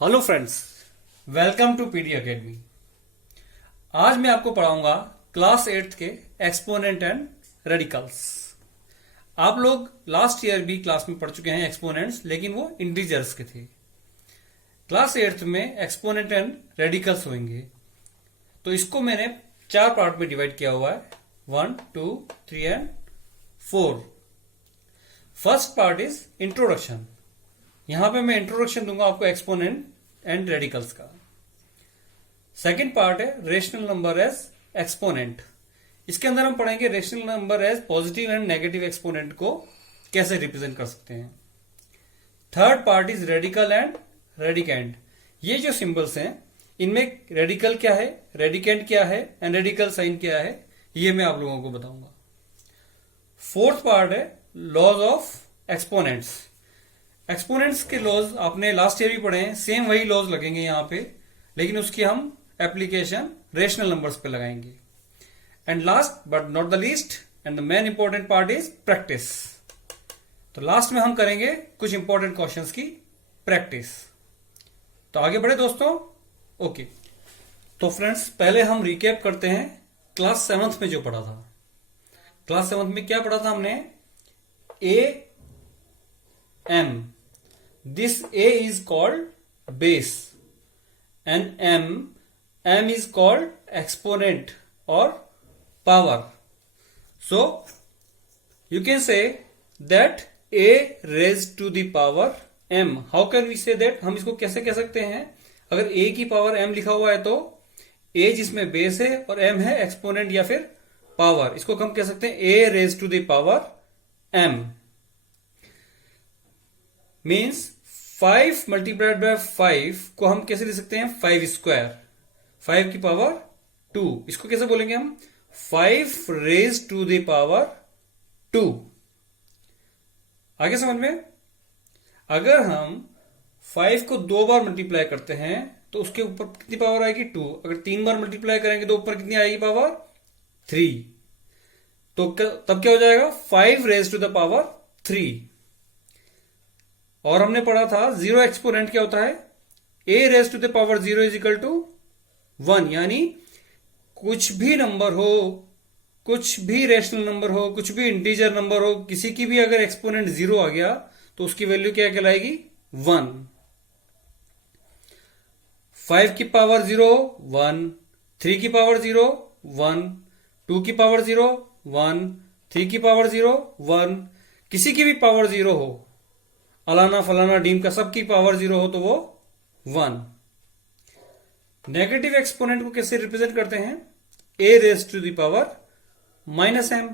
Hello friends, welcome to PD academy. आज मैं आपको पढ़ाऊंगा क्लास 8 के एक्सपोनेंट एंड रेडिकल्स। आप लोग लास्ट ईयर भी क्लास में पढ़ चुके हैं एक्सपोनेंट्स, लेकिन वो इंटीजर्स के थे। क्लास 8 में एक्सपोनेंट एंड रेडिकल्स होंगे। तो इसको मैंने 4 पार्ट में डिवाइड किया हुआ है, 1, 2, 3 and 4। First part is introduction. यहां पे मैं इंट्रोडक्शन दूंगा आपको एक्सपोनेंट एंड रेडिकल्स का। सेकंड पार्ट है रेशनल नंबर एज एक्सपोनेंट। इसके अंदर हम पढ़ेंगे rational number as positive and negative exponent को कैसे रिप्रेजेंट कर सकते हैं। Third part is radical and radicand. ये जो सिंबल्स हैं इनमें रेडिकल क्या है, रेडिकेंट क्या है एंड रेडिकल साइन क्या है, ये मैं आप लोगों को बताऊंगा। फोर्थ पार्ट है लॉज ऑफ एक्सपोनेंट्स। एक्सपोनेंट्स के लॉज आपने लास्ट ईयर भी पढ़े हैं, सेम वही लॉज लगेंगे यहां पे, लेकिन उसकी हम एप्लीकेशन रेशनल नंबर्स पे लगाएंगे। And last but not the least and the main important part is practice. तो लास्ट में हम करेंगे कुछ इंपॉर्टेंट क्वेश्चंस की प्रैक्टिस। तो आगे बढ़े दोस्तों। ओके, तो फ्रेंड्स पहले हम रिकैप करते हैं क्लास 7th में जो पढ़ा था। क्लास 7th में क्या पढ़ा था हमने? A M, this A is called base and M is called exponent or power. So you can say that A raised to the power M. How can we say that? हम इसको कैसे कह सकते हैं? अगर A की power M लिखा हुआ है तो A जिसमें बेस है और M है एक्सपोनेंट या फिर पावर, इसको हम कह सकते हैं A raised to the power M means 5 multiplied by 5 को हम कैसे लिख सकते हैं? 5 स्क्वायर, 5 की पावर 2। इसको कैसे बोलेंगे हम? 5 रेज टू द पावर 2। आगे समझ में? अगर हम 5 को 2 बार मल्टीप्लाई करते हैं तो उसके ऊपर कितनी पावर आएगी? 2। अगर 3 बार मल्टीप्लाई करेंगे तो ऊपर कितनी आएगी पावर? 3। तो तब क्या हो जाएगा? 5 रेज टू द पावर 3। और हमने पढ़ा था जीरो एक्सपोनेंट क्या होता है? A raise to the power 0 is equal to 1। यानी कुछ भी नंबर हो, कुछ भी रेशनल नंबर हो, कुछ भी इंटीजर नंबर हो, किसी की भी अगर एक्सपोनेंट 0 आ गया तो उसकी वैल्यू क्या कहलाएगी? 1। 5 की पावर 0 1, 3 की पावर 0 1, 2 की पावर 0 1, 3 की पावर 0 1, किसी की भी पावर 0 हो, अलाना फलाना डीम का सबकी पावर 0 हो तो वो 1। नेगेटिव एक्सपोनेंट को कैसे रिप्रेजेंट करते हैं? A raise to the power minus m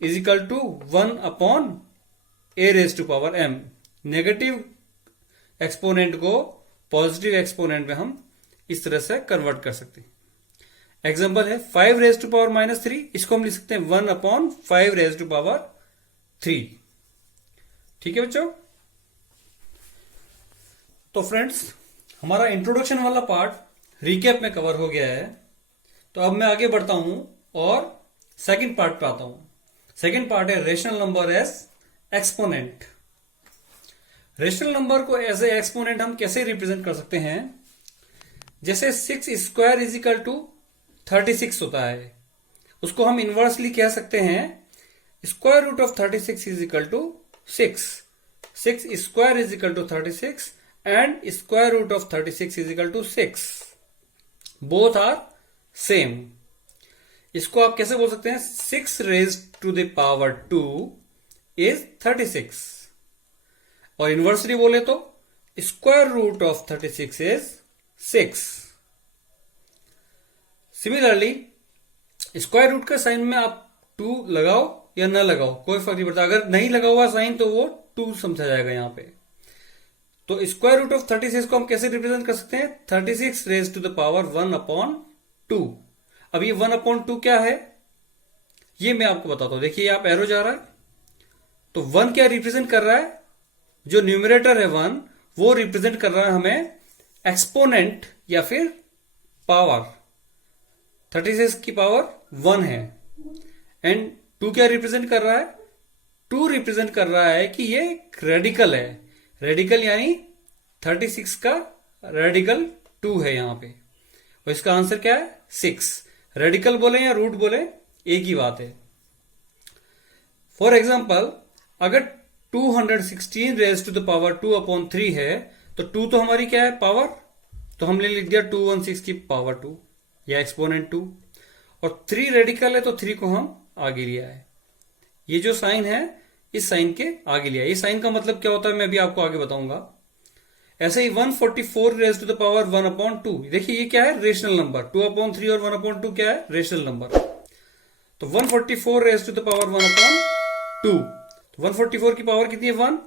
is equal to 1 upon a raise to power m. Negative exponent को पॉजिटिव एक्सपोनेंट में हम इस तरह से कन्वर्ट कर सकते हैं। एग्जांपल है 5 रेज टू पावर माइनस 3, इसको हम लिख सकते हैं 1 अपॉन 5 रेज टू पावर 3। ठीक है बच्चों? तो फ्रेंड्स हमारा इंट्रोडक्शन वाला पार्ट रिकैप में कवर हो गया है। तो अब मैं आगे बढ़ता हूं और सेकंड पार्ट पे आता हूं। सेकंड पार्ट है rational number as exponent. Rational number को एज ए एक्सपोनेंट हम कैसे रिप्रेजेंट कर सकते हैं? जैसे 6 स्क्वायर इज इक्वल टू 36 होता है, उसको हम इनवर्सली कह सकते हैं square root of 36 is equal to 6। 6 square is equal to 36 and square root of 36 is equal to 6. Both are same. इसको आप कैसे बोल सकते हैं? 6 raised to the power 2 is 36. और इनवर्सली बोले तो square root of 36 is 6. Similarly square root का साइन में आप 2 लगाओ या ना लगाओ कोई फर्क नहीं पड़ता। अगर नहीं लगा हुआ साइन तो वो 2 समझा जाएगा यहां पे। तो स्क्वायर रूट ऑफ 36 को हम कैसे रिप्रेजेंट कर सकते हैं? 36 raise to the power 1 upon 2। अब ये 1 अपॉन 2 क्या है ये मैं आपको बताता हूं। देखिए आप एरो जा रहा है तो 1 क्या रिप्रेजेंट कर रहा है? जो न्यूमरेटर है 1 वो रिप्रेजेंट कर रहा है हमें एक्सपोनेंट या फिर पावर। 36 की पावर 1 है एंड 2 क्या रिप्रेजेंट कर रहा है? 2 रिप्रेजेंट कर रहा है कि ये रेडिकल है। रेडिकल यानी 36 का रेडिकल 2 है यहां पे, और इसका आंसर क्या है 6। रेडिकल बोले या रूट बोले एक ही बात है। फॉर एग्जाम्पल अगर 216 रेज टू द पावर 2/3 है तो 2 तो हमारी क्या है पावर, तो हमने लिख दिया 216 की पावर 2 या एक्सपोनेंट 2, और 3 रेडिकल है तो 3 को हम आगे लिया है। ये जो साइन है इस साइन के आगे लिया है। इस साइन का मतलब क्या होता है मैं भी आपको आगे बताऊंगा। ऐसे ही 144 रेज टू द पावर 1/2, देखिए ये क्या है रेशनल नंबर, 2/3 और 1/2 क्या है रेशनल नंबर। तो 144 रेज टू द पावर 1/2, 144 की पावर कितनी है 1,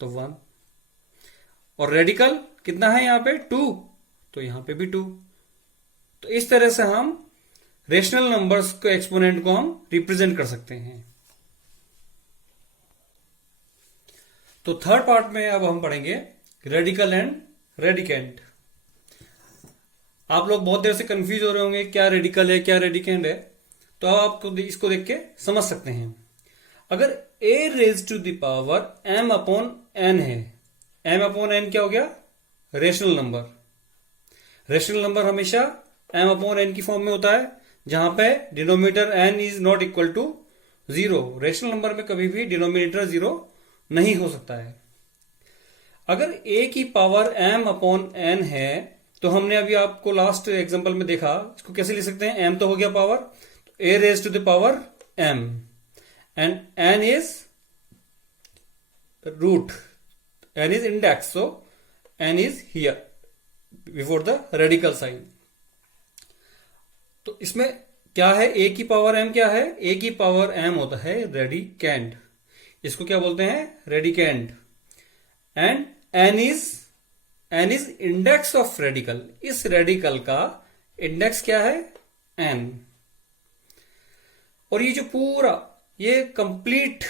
तो 1, और रेडिकल कितना है यहां पे 2, तो यहां पे भी 2। तो इस तरह से हम रेशनल नंबर्स के एक्सपोनेंट को हम रिप्रेजेंट कर सकते हैं। तो थर्ड पार्ट में अब हम पढ़ेंगे रेडिकल एंड रेडिकेंड। आप लोग बहुत देर से कंफ्यूज हो रहे होंगे क्या रेडिकल है क्या रेडिकेंड है, तो आप इसको देख के समझ सकते हैं। अगर a raise to the power m/n है, m/n क्या हो गया रेशनल नंबर। रेशनल नंबर हमेशा m/n की फॉर्म में होता है जहां पे denominator n is not equal to 0। Rational number में कभी भी डिनोमिनेटर 0 नहीं हो सकता है। अगर a की पावर m/n है तो हमने अभी आपको लास्ट एग्जांपल में देखा, इसको कैसे लिख सकते हैं, m तो हो गया power, a raise to the power m and n is root, n is index, so n is here before the radical sign। तो इसमें क्या है a की पावर m क्या है, a की पावर m होता है रेडिकेंड, इसको क्या बोलते हैं radicand. And n is index of radical, इस रेडिकल का इंडेक्स क्या है n। और ये जो पूरा ये कंप्लीट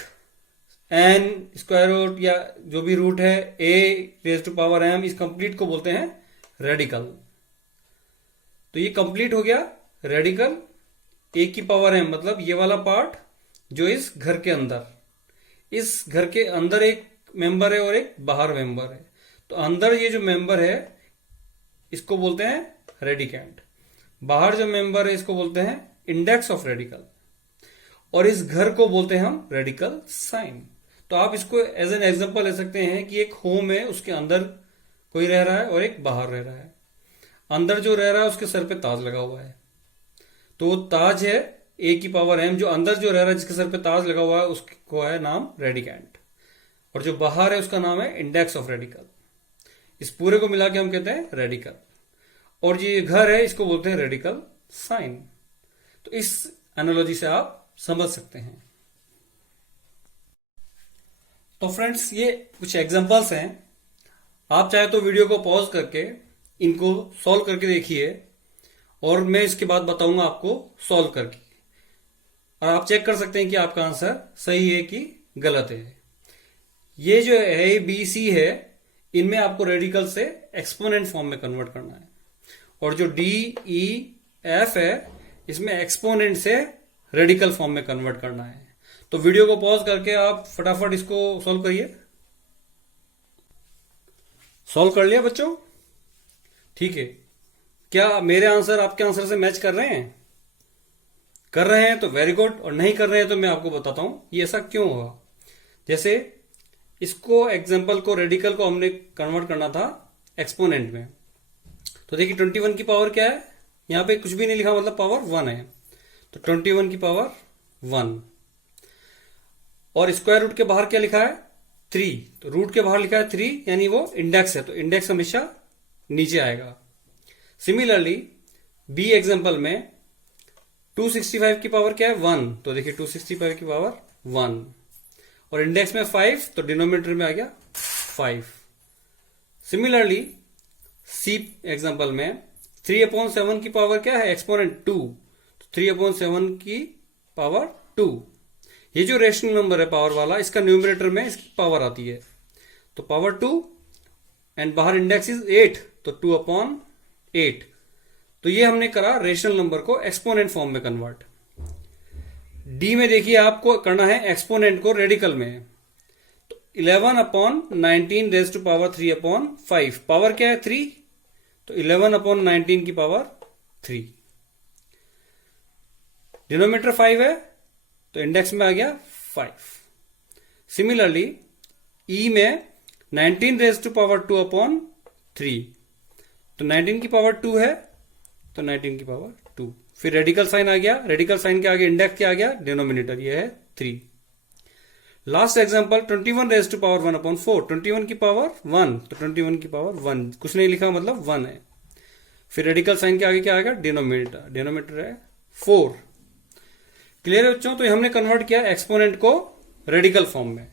n स्क्वायर रूट या जो भी रूट है a raise to power m, इस कंप्लीट को बोलते हैं रेडिकल। तो ये कंप्लीट हो गया रेडिकल a की पावर m, मतलब ये वाला पार्ट जो इस घर के अंदर, इस घर के अंदर एक मेंबर है और एक बाहर मेंबर है। तो अंदर ये जो मेंबर है इसको बोलते हैं रेडिकेंड, बाहर जो मेंबर है इसको बोलते हैं इंडेक्स ऑफ रेडिकल, और इस घर को बोलते हैं हम रेडिकल साइन। तो आप इसको एज एन एग्जांपल ले सकते हैं कि एक होम है, उसके अंदर कोई रह रहा है और एक बाहर रह रहा है। अंदर जो रह रहा है उसके सर पे ताज लगा हुआ है, तो वो ताज है a की पावर m, जो अंदर जो रह रहा है जिसके सर पे ताज लगा हुआ है उसको है नाम रेडिकेंड, और जो बाहर है उसका नाम है इंडेक्स ऑफ रेडिकल। इस पूरे को मिला के हम कहते हैं रेडिकल, और ये घर है इसको बोलते हैं रेडिकल साइन। तो इस एनालॉजी से आप समझ सकते हैं। तो फ्रेंड्स ये कुछ एग्जांपल्स हैं, आप चाहे तो वीडियो को पॉज करके इनको सॉल्व करके देखिए, और मैं इसके बाद बताऊंगा आपको सॉल्व करके, और आप चेक कर सकते हैं कि आपका आंसर सही है कि गलत है। ये जो है बी सी है, इनमें आपको रेडिकल से एक्सपोनेंट फॉर्म में कन्वर्ट करना है, और जो डी ई एफ है इसमें एक्सपोनेंट से रेडिकल फॉर्म में कन्वर्ट करना है। तो वीडियो को पॉज करके आप फटाफट इसको सॉल्व करिए। सॉल्व कर लिया बच्चों? ठीक है। क्या मेरे आंसर आपके आंसर से मैच कर रहे हैं? कर रहे हैं तो वेरी गुड, और नहीं कर रहे हैं तो मैं आपको बताता हूं ये ऐसा क्यों हुआ। जैसे इसको एग्जाम्पल को रेडिकल को हमने कन्वर्ट करना था एक्सपोनेंट में, तो देखिए 21 की पावर क्या है, यहां पे कुछ भी नहीं लिखा मतलब पावर 1 है, तो 21 की पावर 1, और स्क्वायर रूट के बाहर क्या लिखा है 3, तो रूट के बाहर लिखा है 3 यानी वो इंडेक्स है, तो इंडेक्स हमेशा नीचे आएगा। सिमिलरली बी एग्जाम्पल में 265 की पावर क्या है 1, तो देखिए 265 की पावर 1, और इंडेक्स में 5, तो डिनोमिनेटर में आ गया 5। सिमिलरली सी एग्जाम्पल में 3/7 की पावर क्या है एक्सपोनेंट 2, तो 3/7 की पावर 2, ये जो रेशनल नंबर है पावर वाला, इसका न्यूमरेटर में इसकी पावर आती है, तो पावर 2, एंड बाहर इंडेक्स इज 8, तो 2/8। तो ये हमने करा रेशनल नंबर को एक्सपोनेंट फॉर्म में कन्वर्ट। डी में देखिए आपको करना है एक्सपोनेंट को रेडिकल में, तो 11/19 रेज टू पावर 3/5। पावर क्या है 3, तो 11/19 की पावर 3। डिनोमीटर 5 है तो इंडेक्स में आ गया 5। सिमिलरली ई में 19 रेज टू पावर 2/3, तो 19 की पावर 2 है तो 19 की पावर 2। फिर रेडिकल साइन आ गया, रेडिकल साइन के आगे इंडेक्स क्या आ गया, डिनोमिनेटर, ये है 3। Last example 21 raise to power 1/4, 21 की पावर 1, तो 21 की पावर 1, कुछ नहीं लिखा मतलब 1 है। फिर रेडिकल साइन के आगे क्या आएगा, डिनोमिनेटर, डिनोमिनेटर है 4। क्लियर है बच्चों? तो हमने कन्वर्ट किया एक्सपोनेंट को रेडिकल फॉर्म में।